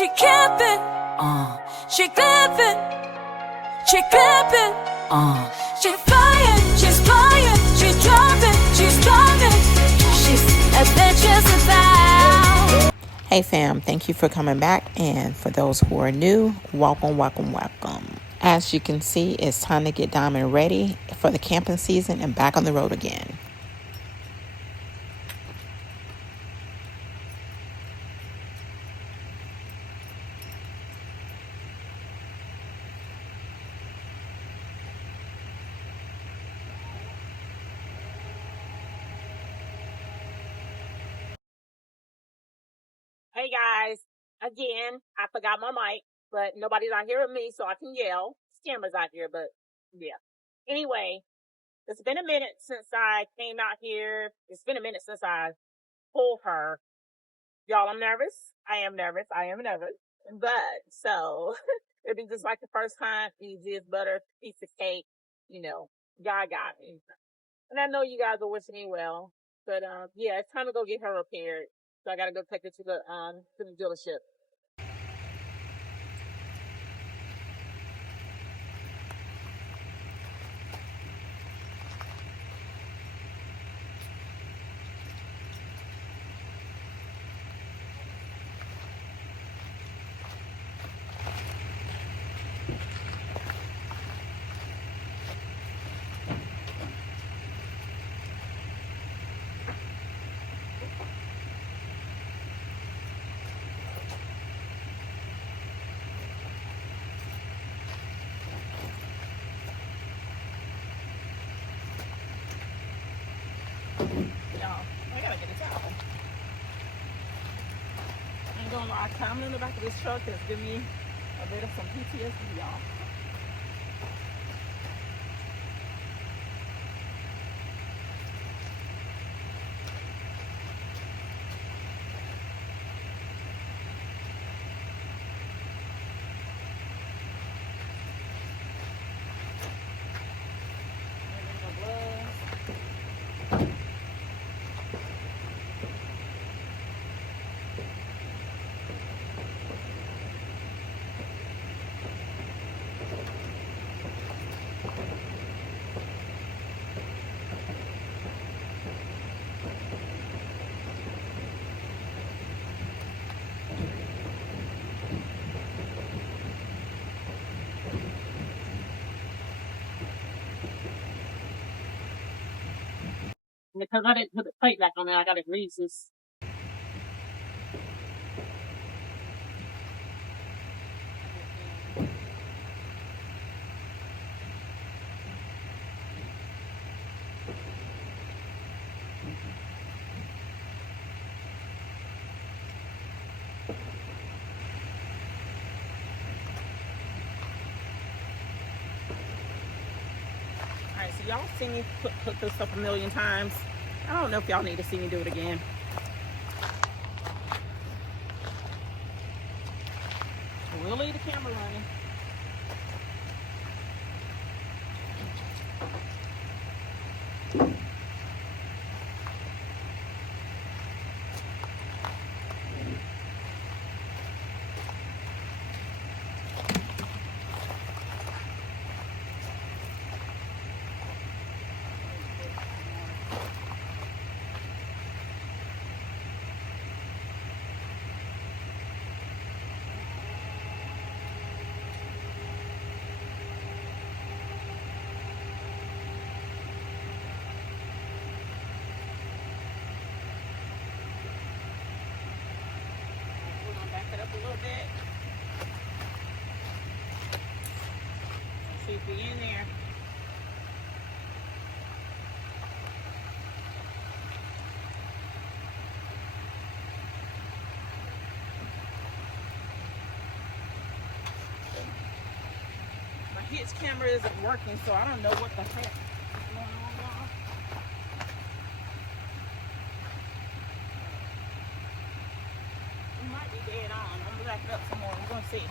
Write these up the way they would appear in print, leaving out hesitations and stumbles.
She camping, she clapping, she clapping, she flying, she's flying, she's driving, she's driving, she's adventures about. Hey fam, thank you for coming back, and for those who are new, welcome, welcome, welcome. As you can see, it's time to get Diamond ready for the camping season and back on the road again. Hey guys, again, I forgot my mic, but nobody's out here with me, so I can yell. Scammers out here, but yeah. Anyway, it's been a minute since I came out here. It's been a minute since I pulled her. Y'all, I'm nervous. I am nervous. But so it'll be just like the first time, easy as butter, piece of cake. God got me. And I know you guys are wishing me well. But yeah, it's time to go get her repaired. So I gotta go take her to the dealership. Y'all, I gotta get a towel. I ain't gonna lie, climbing in the back of this truck has given me a bit of some PTSD, y'all. Because I didn't put the plate back on there, I gotta grease this. Alright, so y'all seen me put this up a million times. I don't know if y'all need to see me do it again. We'll leave the camera running. A little bit. See if we're in there. My hitch camera isn't working, so I don't know what the heck is going on, y'all. It might be dead on. I'm gonna back it up some more. We're gonna see.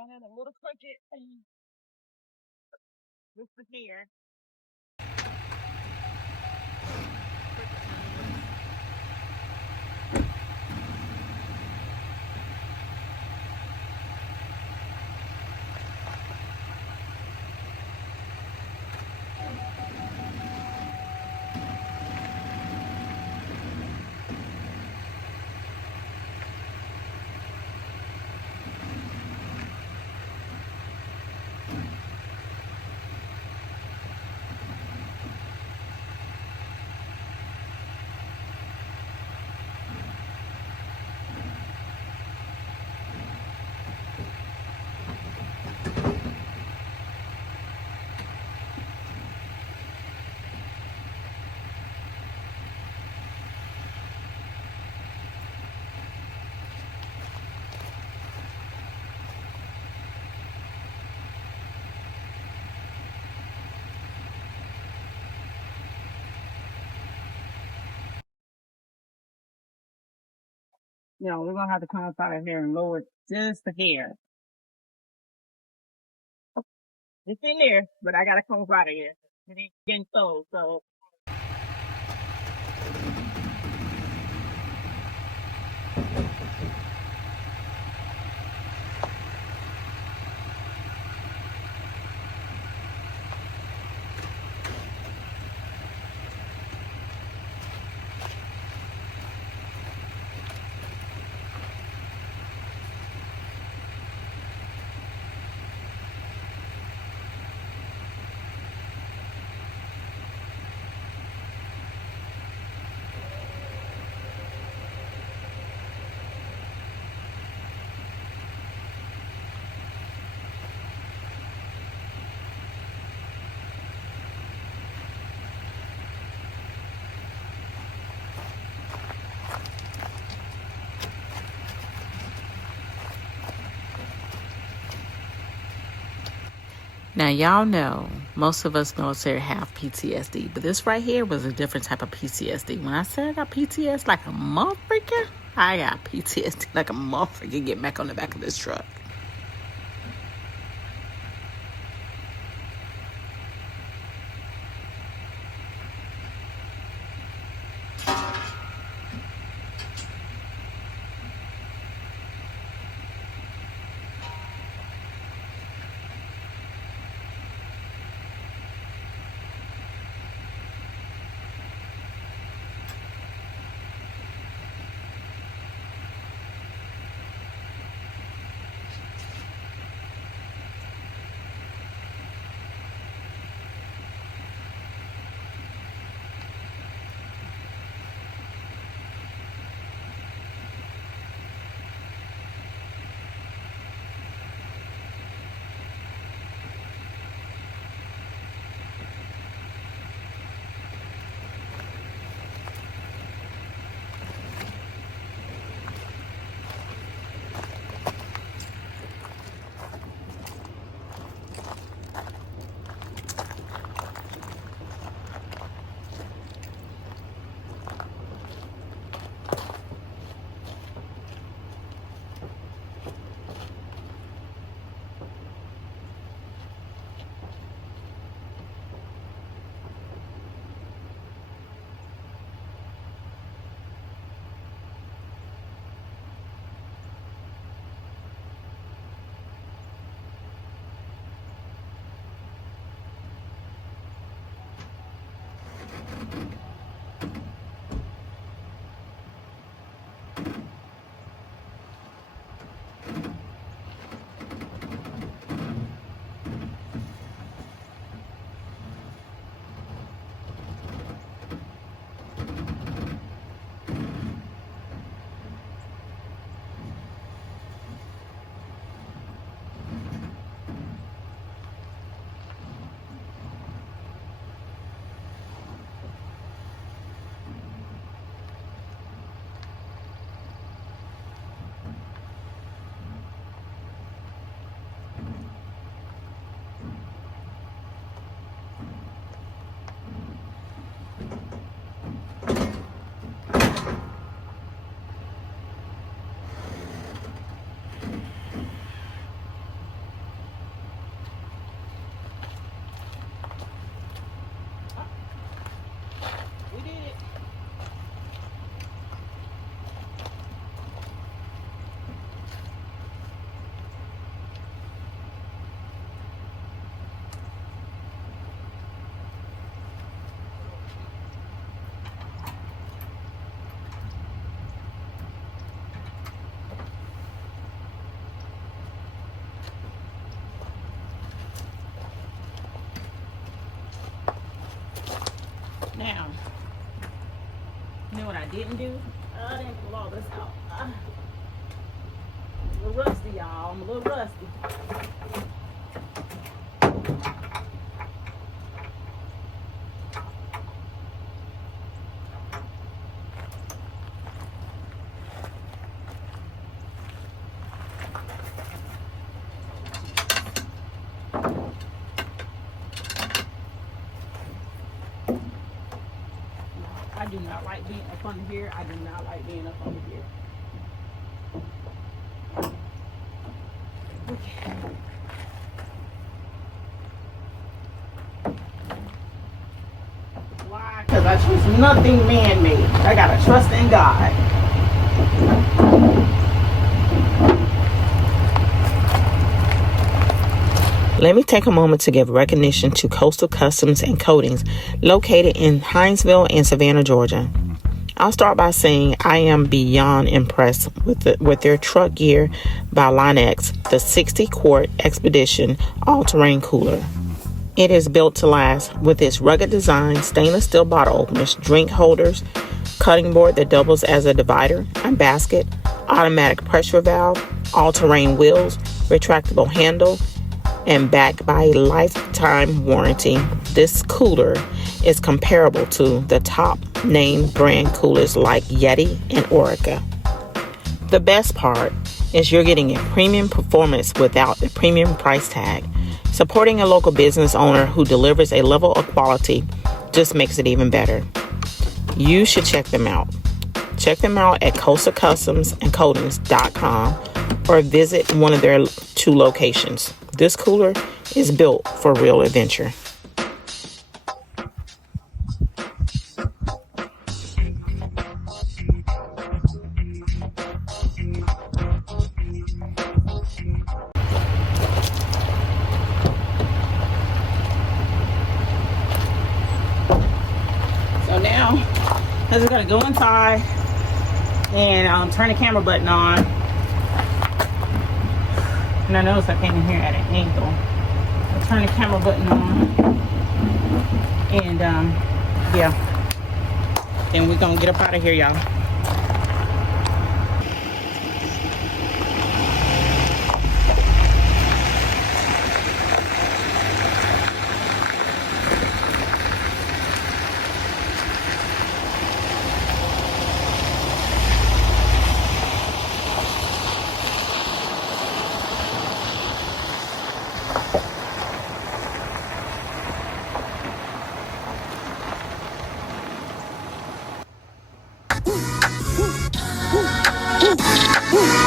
running a little crooked. This is here. We're gonna have to come up out of here and lower it just a hair. It's in there, but I gotta come up out of here. It ain't getting sold, so. Now, y'all know, most of us military have PTSD, but this right here was a different type of PTSD. When I said I got PTSD like a motherfucker, I got PTSD like a motherfucker getting back on the back of this truck. didn't do. I didn't pull all this out. I'm a little rusty, y'all. I'm a little rusty. I do not like being up under here. I do not like being up under here. Okay. Why? Because I trust nothing man-made. I gotta trust in God. Let me take a moment to give recognition to Coastal Customs and Coatings located in Hinesville and Savannah, Georgia. I'll start by saying I am beyond impressed with their truck gear by Line-X, the 60-quart Expedition all-terrain cooler. It is built to last with its rugged design, stainless steel bottle openers, drink holders, cutting board that doubles as a divider and basket, automatic pressure valve, all-terrain wheels, retractable handle, and backed by a lifetime warranty. This cooler is comparable to the top name brand coolers like Yeti and Orica. The best part is you're getting a premium performance without a premium price tag. Supporting a local business owner who delivers a level of quality just makes it even better. You should check them out. Check them out at coastalcustomsandcoatings.com or visit one of their 2 locations. This cooler is built for real adventure. So now I just gotta go inside and turn the camera button on. And I noticed I came in here at an angle. I'll turn the camera button on. And yeah. Then we're gonna get up out of here, y'all.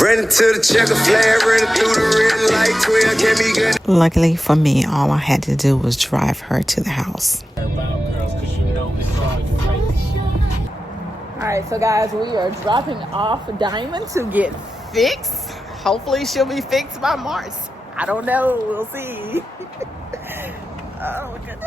Running to the checker flag, running through the red light, 12 can't be good. Luckily for me, all I had to do was drive her to the house. Alright, so guys, we are dropping off Diamond to get fixed. Hopefully she'll be fixed by March. I don't know. We'll see. Oh, my goodness.